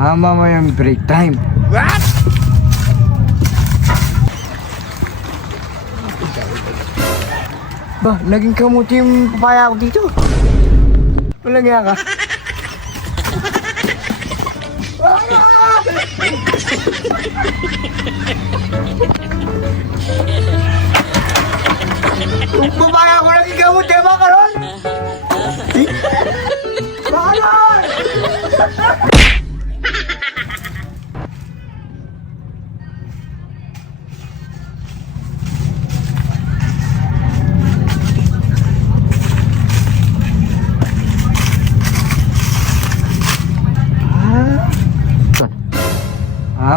Mamayang break time. What? Ba, naging kamuti yung papaya ko dito. Walang nga ka. Yung papaya ko naging kamuti, ba karon? Bakaron!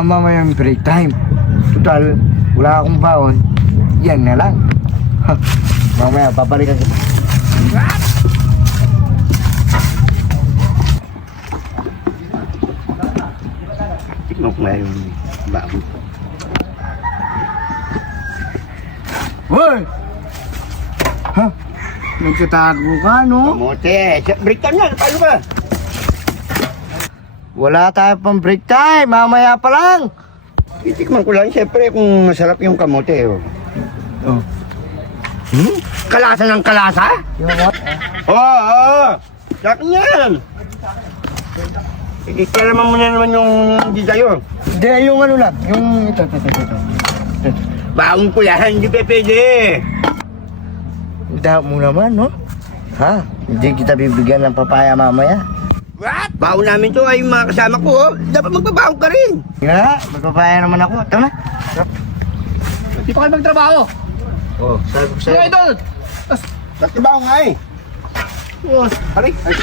Mamayang break time. Total, wala akong baon. Yan na lang. Mamaya, babalikan kita. Tignan ko nga yung bago. Hoy! Ha? Nagtatago ka, no? Kamote, break time na. Paano ba? Wala tayo pang break time. Mamaya pa lang. Itikman ko lang siyempre kung masarap yung kamote. Oh. Oh. Kalasa ng kalasa? Yung what? Oo! Sarap niyan! Ikalaman mo na naman yung hindi sa'yo. Hindi, yung ano lang. Yung ito. Baong ko yan, hindi pa pwede. Dahil mo naman, no? Ha? Hindi kita bibigyan ng papaya mamaya. What? Baon namin to ay mga kasama ko. Oh. Dapat magbabaon ka rin. Nga, magpapaya naman ako. Tama na. Di pa kayo magtrabaho. Oh, sabi ko Sige, sa'yo. idol. Nagtrabaho nga eh. Aray, ay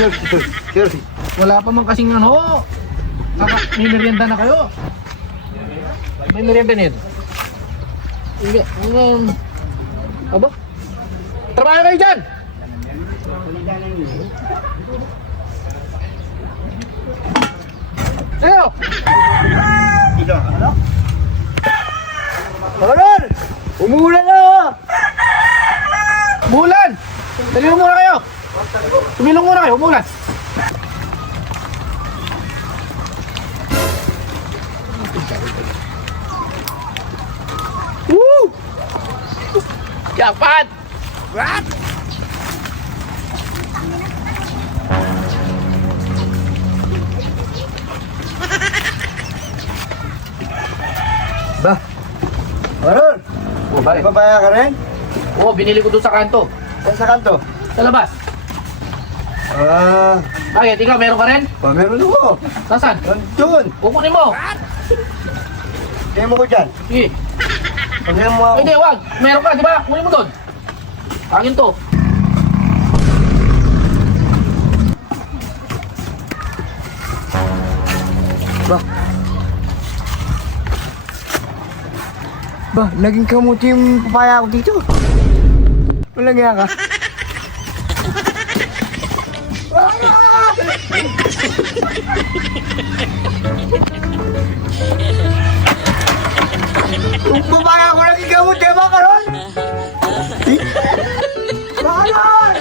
sure. Wala pa man kasing ano. May merienda na kayo. May merienda nito. Hindi. Aba? Trabaho kayo dyan. Sino? Ito, ano? Karon! Umulan na! Bulan! Talino muna kayo! Tumilong muna kayo, umulan! Woo! Jackpot! What? Ba? Karon! Oh, bakit? Papaya ka rin? Oo, binili ko doon sa kanto. Saan sa kanto? Sa labas. Bakit? Ikaw, meron ka rin? Meron ako. Nasaan? Doon! Kukunin mo. Kaya mo ko dyan. Sige. Pagyan mo ako. Hindi, wag. Meron ka, di ba? Kunin mo doon. Akin to. Ba, naging kamuti yung papaya ko dito. Walang nga ka. Yung papaya ko naging kamuti, ba karon? Bakaron!